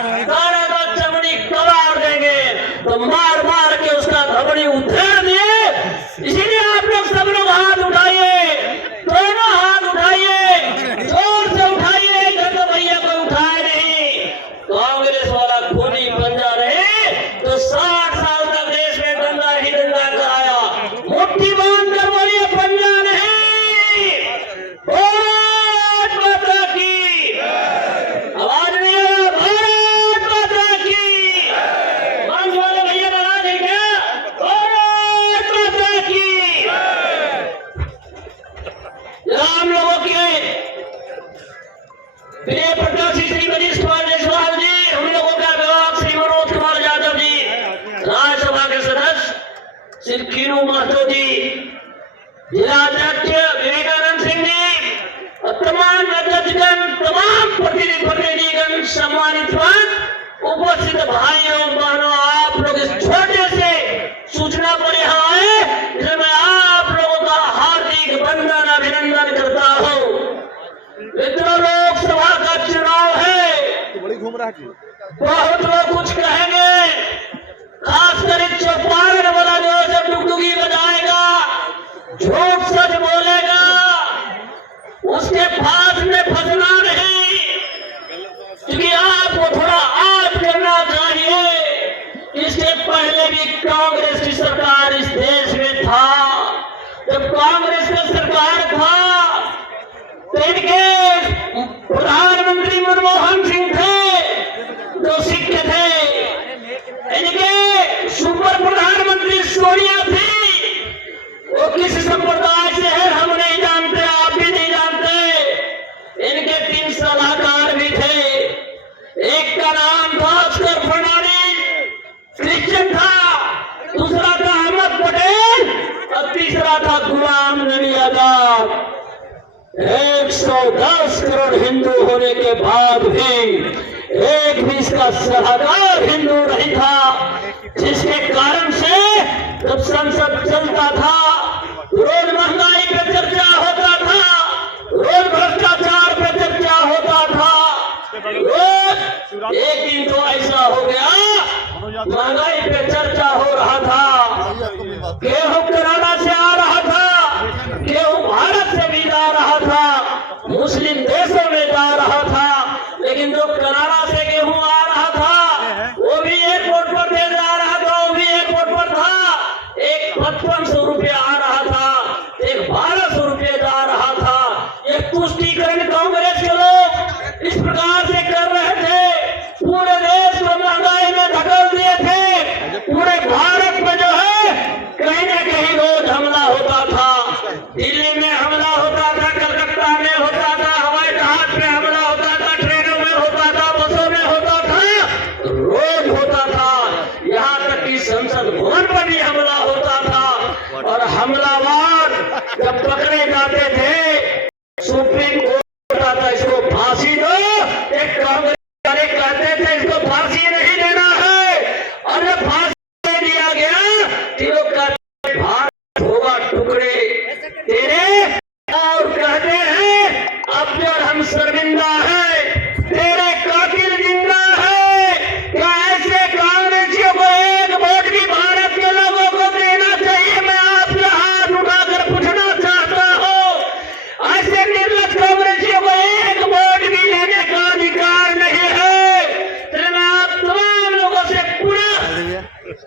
सारा का चमड़ी कबाड़ देंगे, तो मार मार के उसका धमनी उधेड़ दिए। इसीलिए आप लोग सब लोग हाथ उठाइए, दोनों हाथ उठाइए, जोर से उठाइए। गंगा भैया को उठाए नहीं, कांग्रेस वाला खूनी पंजा रहे तो 60 साल तक देश में दंगा ही दंगा कराया। मुट्ठी बांध कर बोलिए पंजा नहीं। भारत माता की आवाज नहीं आया, भारत माता की। मंच वाले भैया नाराज है क्या? भारत माता की। हम लोगों के प्रिय प्रत्याशी श्री मनीष कुमार जायसवाल जी, हम लोगों का विभाग श्री मनोज कुमार यादव जी, राज्यसभा के सदस्य श्री कीनू महतो जी, जिला अध्यक्ष विवेकानंद सिंह जी और तमाम अध्यक्षगण, तमाम प्रतिनिधिगण, सम्मानित उपस्थित भाइयों बहनों, आप लोग इस छोटे से सूचना पर यहाँ आए, इसलिए मैं आप लोगों का हार्दिक वंदन अभिनंदन करता हूँ। मित्रों, लोकसभा का चुनाव है, बहुत लोग कुछ कहेंगे, खासकर इस चौपारण वाला जो जब डुगडुगी बजाएगा, झूठ सच बोलेगा, उसके फांस में फंसना नहीं, क्योंकि आपको थोड़ा आज करना चाहिए। इसके पहले भी कांग्रेस की सरकार इस देश में था, जब कांग्रेस का सरकार था तो इनके प्रधानमंत्री मनमोहन सिंह थे जो सिख थे, इनके सुपर प्रधानमंत्री सोनिया थी, वो किस संप्रदाय से है हम नहीं जानते, आप भी नहीं जानते। इनके 3 सलाहकार भी थे, एक का नाम था अस्कर फर्नांडिस, क्रिश्चियन था, दूसरा था अहमद पटेल और तीसरा था गुलाम नबी आजाद। 110 करोड़ हिंदू होने के बाद भी एक भी इसका सलाहकार हिंदू नहीं था, जिसके कारण से जब संसद चलता था रोज महंगाई पे चर्चा होता था, रोज भ्रष्टाचार पे चर्चा होता था, रोज एक दिन तो ऐसा हो गया महंगाई पे चर्चा हो रहा था, गेहूं कनाडा से आ रहा था, गेहूं भारत से भी जा रहा था, मुस्लिम देशों में जा रहा था, लेकिन जो कनाडा से गेहूं आ रहा था वो भी एयरपोर्ट पर दे जा रहा था, वो भी एयरपोर्ट पर था, एक 5500 रुपया आ रहा था, एक 1200 रुपये जा रहा था। ये तुष्टीकरण कांग्रेस के लोग इस प्रकार से कर रहे थे, पूरे देश को महंगाई में धकेल दिए थे, पूरे भारत में जो है कहीं न कहीं रोज हमला होता था, दिल्ली में हमला होता था, कलकत्ता में होता था, हवाई जहाज पे हमला होता था, ट्रेनों में होता था, बसों में होता था, रोज होता था, यहाँ तक कि संसद भवन पर भी हमला होता था। और हमलावर जब पकड़े जाते थे, सुप्रीम कोर्ट होता था इसको फांसी दो, एक कांग्रेस कहते थे इसको फांसी नहीं देना है, और ये फांसी